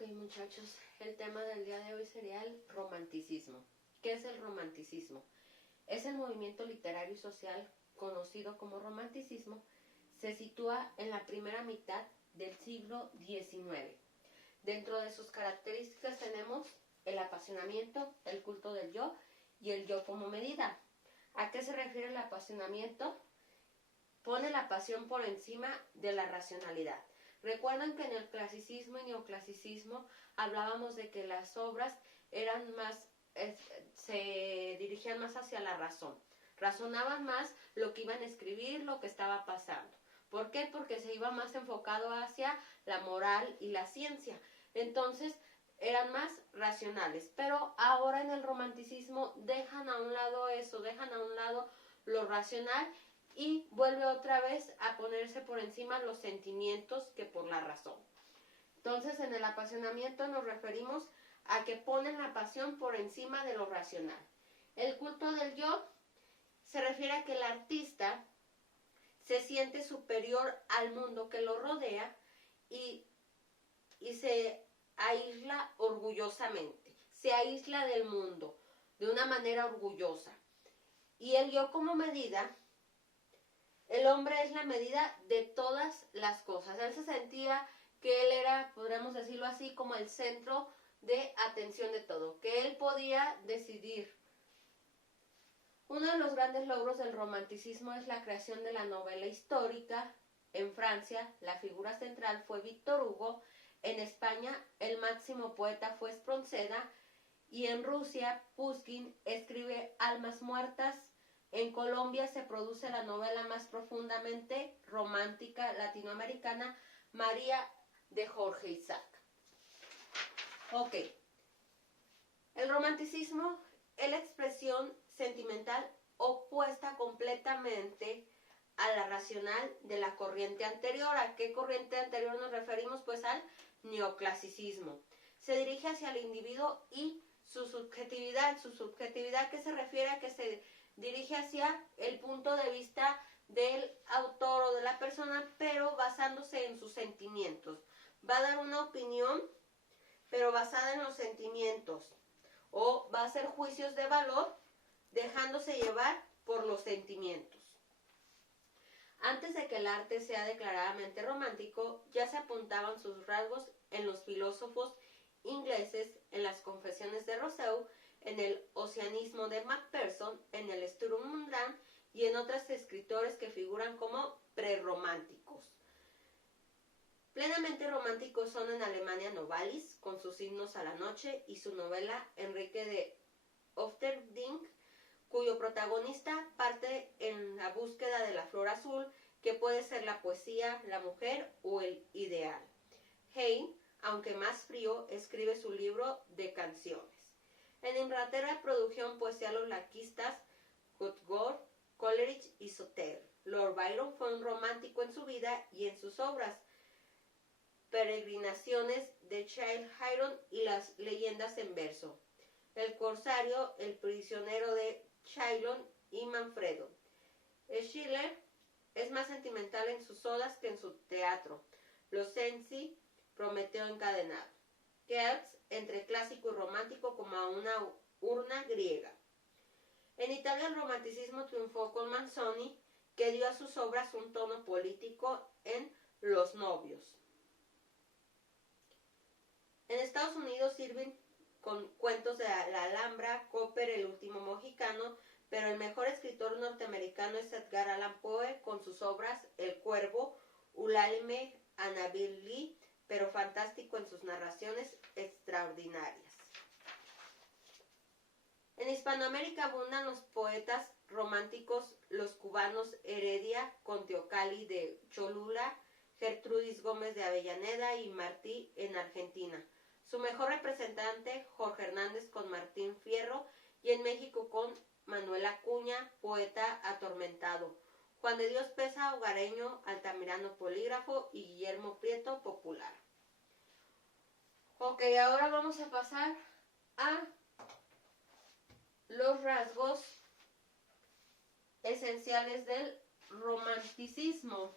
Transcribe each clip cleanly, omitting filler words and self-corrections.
Ok, muchachos, el tema del día de hoy sería el romanticismo. ¿Qué es el romanticismo? Es el movimiento literario y social conocido como romanticismo. Se sitúa en la primera mitad del siglo XIX. Dentro de sus características tenemos el apasionamiento, el culto del yo y el yo como medida. ¿A qué se refiere el apasionamiento? Pone la pasión por encima de la racionalidad. Recuerden que en el clasicismo y neoclasicismo hablábamos de que las obras eran más, se dirigían más hacia la razón. Razonaban más lo que iban a escribir, lo que estaba pasando. ¿Por qué? Porque se iba más enfocado hacia la moral y la ciencia. Entonces, eran más racionales. Pero ahora en el romanticismo dejan a un lado eso, dejan a un lado lo racional y vuelve otra vez a ponerse por encima los sentimientos que por la razón. Entonces, en el apasionamiento nos referimos a que ponen la pasión por encima de lo racional. El culto del yo se refiere a que el artista se siente superior al mundo que lo rodea y se aísla orgullosamente, se aísla del mundo de una manera orgullosa. Y el yo como medida, el hombre es la medida de todas las cosas. Él se sentía que él era, podríamos decirlo así, como el centro de atención de todo, que él podía decidir. Uno de los grandes logros del romanticismo es la creación de la novela histórica. En Francia, la figura central fue Víctor Hugo. En España, el máximo poeta fue Espronceda. Y en Rusia, Pushkin escribe Almas muertas. En Colombia se produce la novela más profundamente romántica latinoamericana, María, de Jorge Isaac. Ok. El romanticismo es la expresión sentimental opuesta completamente a la racional de la corriente anterior. ¿A qué corriente anterior nos referimos? Pues al neoclasicismo. Se dirige hacia el individuo y su subjetividad que se refiere a que se dirige hacia el punto de vista del autor o de la persona, pero basándose en sus sentimientos. Va a dar una opinión, pero basada en los sentimientos. O va a hacer juicios de valor, dejándose llevar por los sentimientos. Antes de que el arte sea declaradamente romántico, ya se apuntaban sus rasgos en los filósofos ingleses, en las Confesiones de Rousseau, en el Oceanismo de Macpherson, en el Sturm und Drang y en otros escritores que figuran como prerrománticos. Plenamente románticos son en Alemania Novalis, con sus himnos a la noche, y su novela Enrique de Ofterding, cuyo protagonista parte en la búsqueda de la flor azul, que puede ser la poesía, la mujer o el ideal. Heine, aunque más frío, escribe su libro de canciones. En Inglaterra produjeron poesía los laquistas Wordsworth, Coleridge y Southey. Lord Byron fue un romántico en su vida y en sus obras. Peregrinaciones de Childe Harold y las leyendas en verso. El corsario, el prisionero de Chilon y Manfredo. Schiller es más sentimental en sus odas que en su teatro. Los Cenci, Prometeo encadenado. Keats, entre clásico y romántico como a una urna griega. En Italia el romanticismo triunfó con Manzoni, que dio a sus obras un tono político en Los novios. En Estados Unidos sirven con cuentos de la Alhambra, Cooper, El último mojicano, pero el mejor escritor norteamericano es Edgar Allan Poe con sus obras El cuervo, Ulálime, Annabel Lee, pero fantástico en sus narraciones extraordinarias. En Hispanoamérica abundan los poetas románticos, los cubanos Heredia con Teocalli de Cholula, Gertrudis Gómez de Avellaneda y Martí en Argentina. Su mejor representante, Jorge Hernández con Martín Fierro, y en México con Manuel Acuña, poeta atormentado. Juan de Dios Pesa, hogareño, Altamirano polígrafo y Guillermo Prieto, popular. Ok, ahora vamos a pasar a los rasgos esenciales del romanticismo.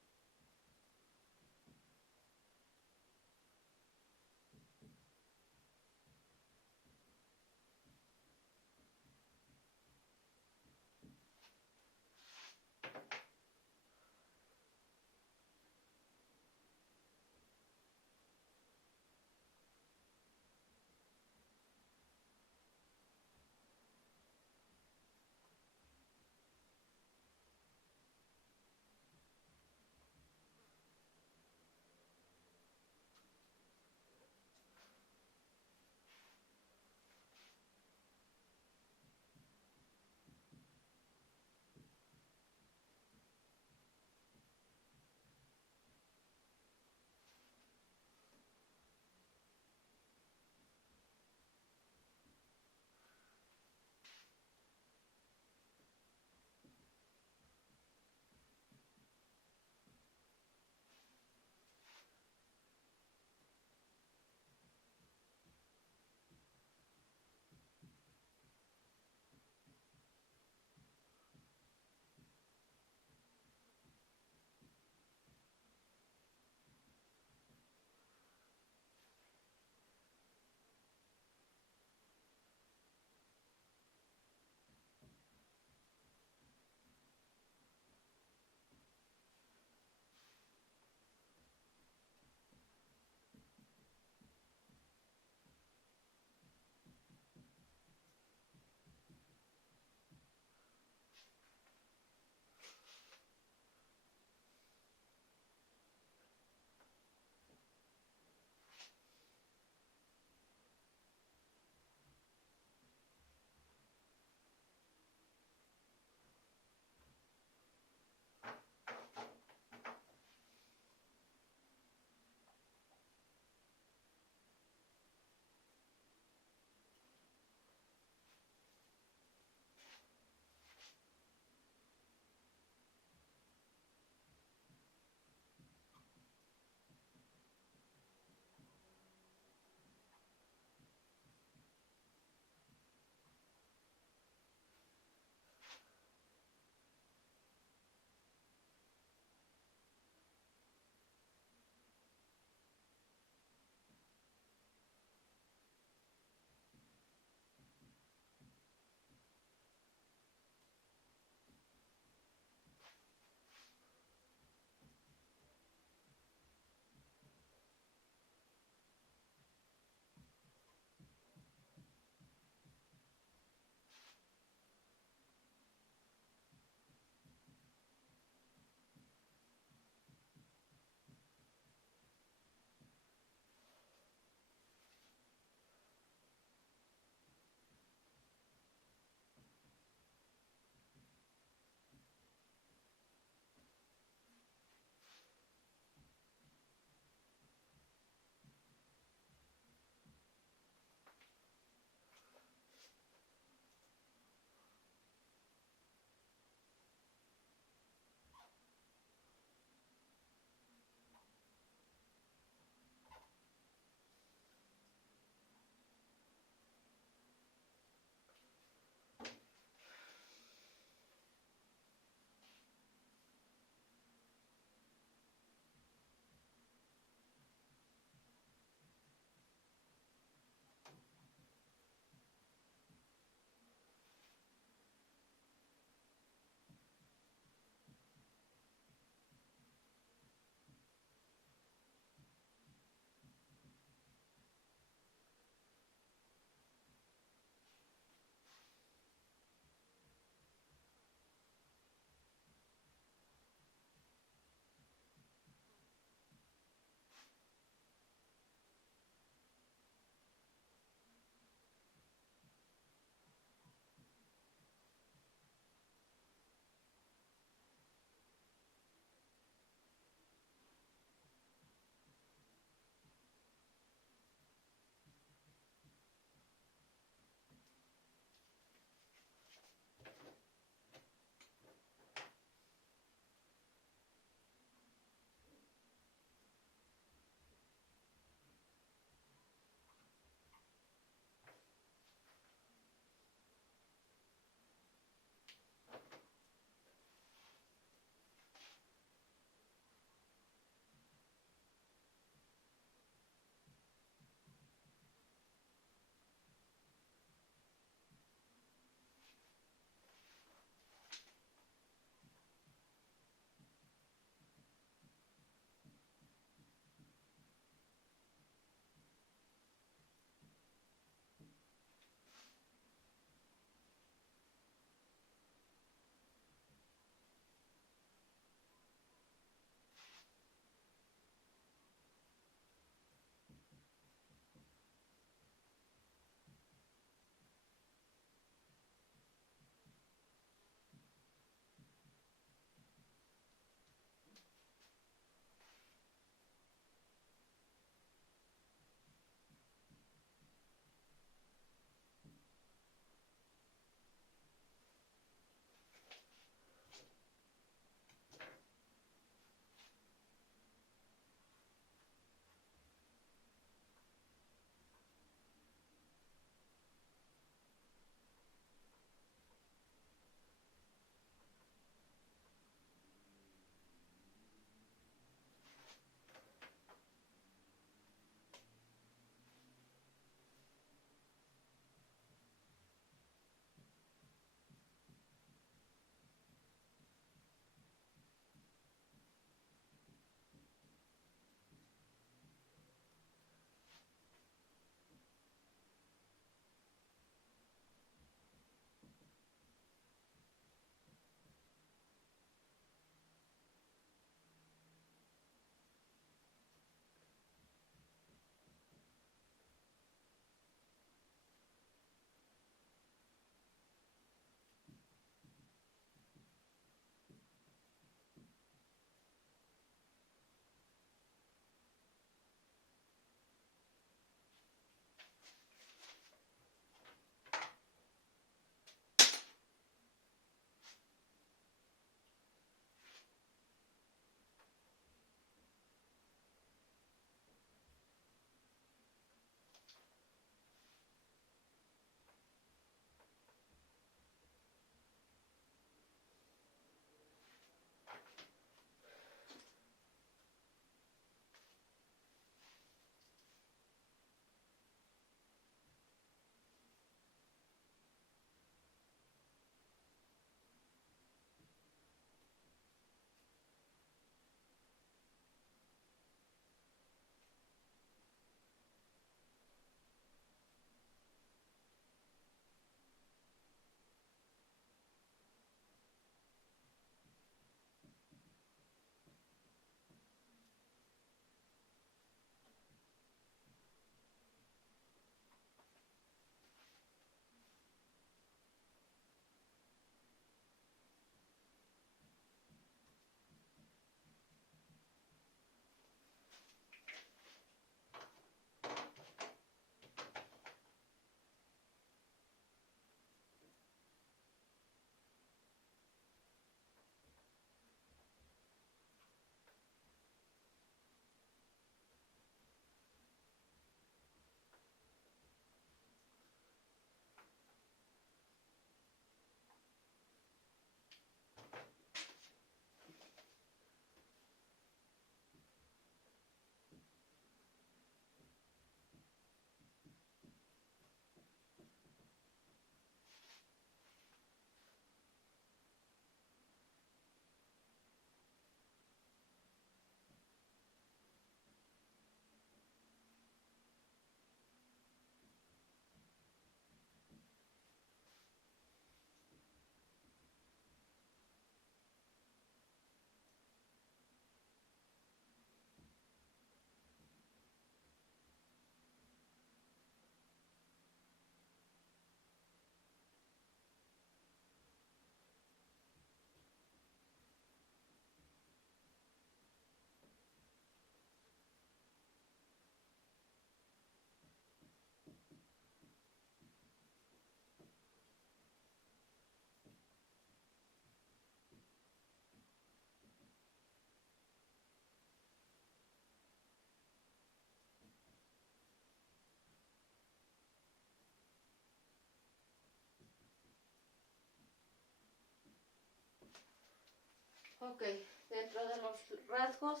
Ok, dentro de los rasgos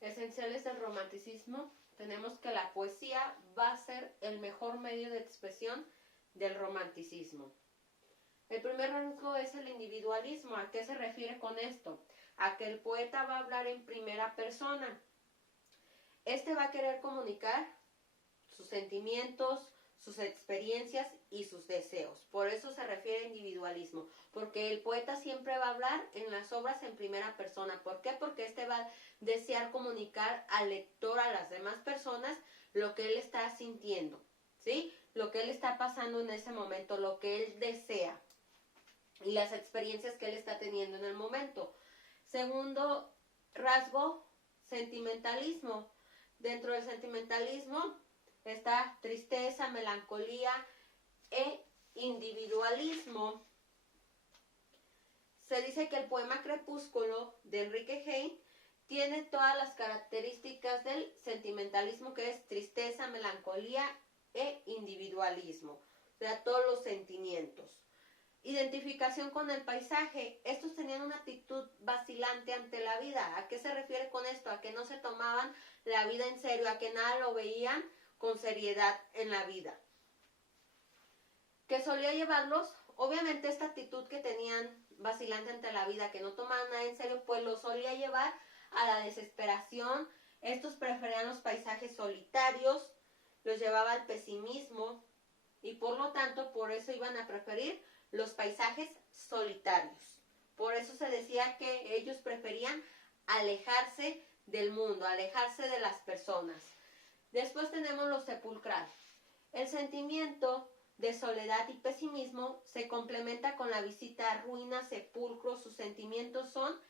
esenciales del romanticismo, tenemos que la poesía va a ser el mejor medio de expresión del romanticismo. El primer rasgo es el individualismo. ¿A qué se refiere con esto? A que el poeta va a hablar en primera persona. Este va a querer comunicar sus sentimientos, sus experiencias y sus deseos. Por eso se refiere a individualismo, porque el poeta siempre va a hablar en las obras en primera persona. ¿Por qué? Porque este va a desear comunicar al lector, a las demás personas, lo que él está sintiendo, ¿sí? Lo que él está pasando en ese momento, lo que él desea y las experiencias que él está teniendo en el momento. Segundo rasgo, sentimentalismo. Dentro del sentimentalismo está tristeza, melancolía e individualismo. Se dice que el poema Crepúsculo de Enrique Heine tiene todas las características del sentimentalismo, que es tristeza, melancolía e individualismo, o sea, todos los sentimientos. Identificación con el paisaje. Estos tenían una actitud vacilante ante la vida. ¿A qué se refiere con esto? A que no se tomaban la vida en serio, a que nada lo veían con seriedad en la vida. Que solía llevarlos, obviamente esta actitud que tenían vacilante ante la vida, que no tomaban nada en serio, pues los solía llevar a la desesperación. Estos preferían los paisajes solitarios, los llevaba al pesimismo y por lo tanto por eso iban a preferir los paisajes solitarios. Por eso se decía que ellos preferían alejarse del mundo, alejarse de las personas. Después tenemos lo sepulcral. El sentimiento de soledad y pesimismo se complementa con la visita a ruinas, sepulcros. Sus sentimientos son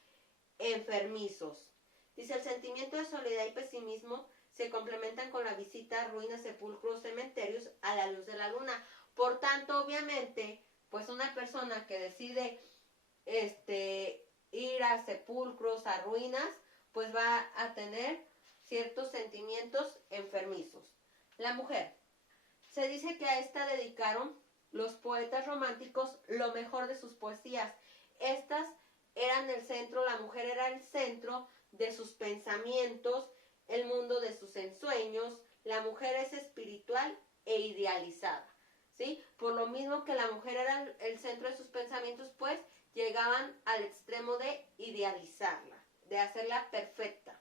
enfermizos. Dice, el sentimiento de soledad y pesimismo se complementan con la visita a ruinas, sepulcros, cementerios a la luz de la luna. Por tanto, obviamente, pues una persona que decide ir a sepulcros, a ruinas, pues va a tener ciertos sentimientos enfermizos. La mujer. Se dice que a esta dedicaron los poetas románticos lo mejor de sus poesías. Estas eran el centro, la mujer era el centro de sus pensamientos, el mundo de sus ensueños. La mujer es espiritual e idealizada, ¿sí? Por lo mismo que la mujer era el centro de sus pensamientos, pues llegaban al extremo de idealizarla, de hacerla perfecta.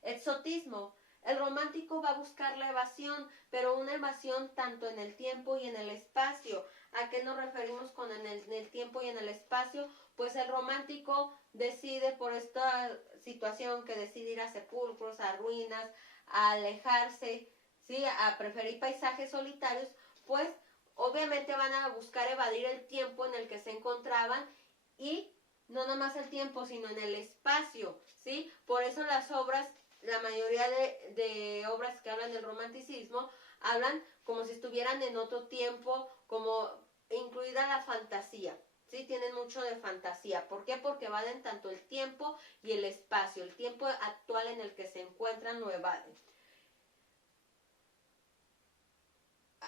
Exotismo. El romántico va a buscar la evasión, pero una evasión tanto en el tiempo y en el espacio. ¿A qué nos referimos con en el tiempo y en el espacio? Pues el romántico decide, por esta situación, que decide ir a sepulcros, a ruinas, a alejarse, ¿sí? A preferir paisajes solitarios, pues obviamente van a buscar evadir el tiempo en el que se encontraban y no nomás el tiempo, sino en el espacio, ¿sí? Por eso las obras, la mayoría de obras que hablan del romanticismo, hablan como si estuvieran en otro tiempo, como incluida la fantasía, ¿sí? Tienen mucho de fantasía. ¿Por qué? Porque evaden tanto el tiempo y el espacio. El tiempo actual en el que se encuentran lo evaden.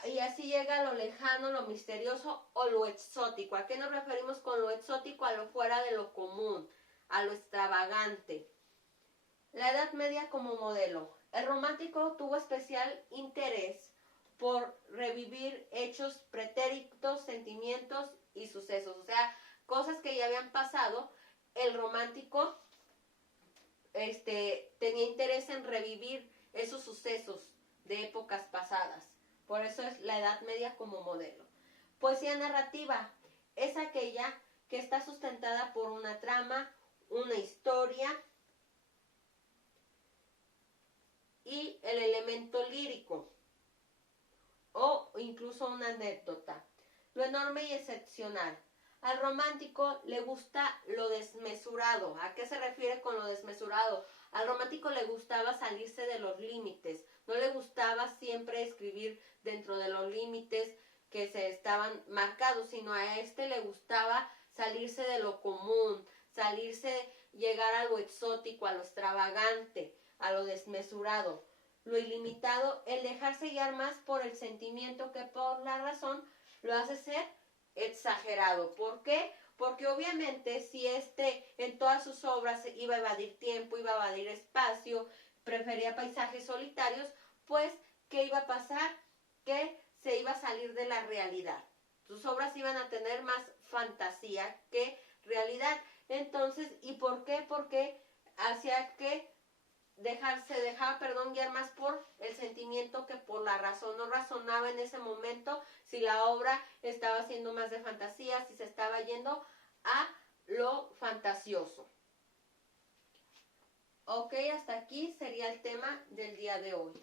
Y así llega a lo lejano, lo misterioso o lo exótico. ¿A qué nos referimos con lo exótico? A lo fuera de lo común, a lo extravagante. La Edad Media como modelo. El romántico tuvo especial interés por revivir hechos pretéritos, sentimientos y sucesos. O sea, cosas que ya habían pasado. El romántico tenía interés en revivir esos sucesos de épocas pasadas. Por eso es la Edad Media como modelo. Poesía narrativa es aquella que está sustentada por una trama, una historia y el elemento lírico o incluso una anécdota. Lo enorme y excepcional. Al romántico le gusta lo desmesurado. ¿A qué se refiere con lo desmesurado? Al romántico le gustaba salirse de los límites. No le gustaba siempre escribir dentro de los límites que se estaban marcados, sino a este le gustaba salirse de lo común, llegar a lo exótico, a lo extravagante, a lo desmesurado, lo ilimitado, el dejarse guiar más por el sentimiento que por la razón lo hace ser exagerado. ¿Por qué? porque obviamente si en todas sus obras iba a evadir tiempo, iba a evadir espacio, prefería paisajes solitarios, pues, ¿qué iba a pasar? Que se iba a salir de la realidad. Sus obras iban a tener más fantasía que realidad. Entonces, ¿y por qué? Porque hacía que se dejaba guiar más por el sentimiento que por la razón. No razonaba en ese momento si la obra estaba siendo más de fantasía, si se estaba yendo a lo fantasioso. Ok, hasta aquí sería el tema del día de hoy.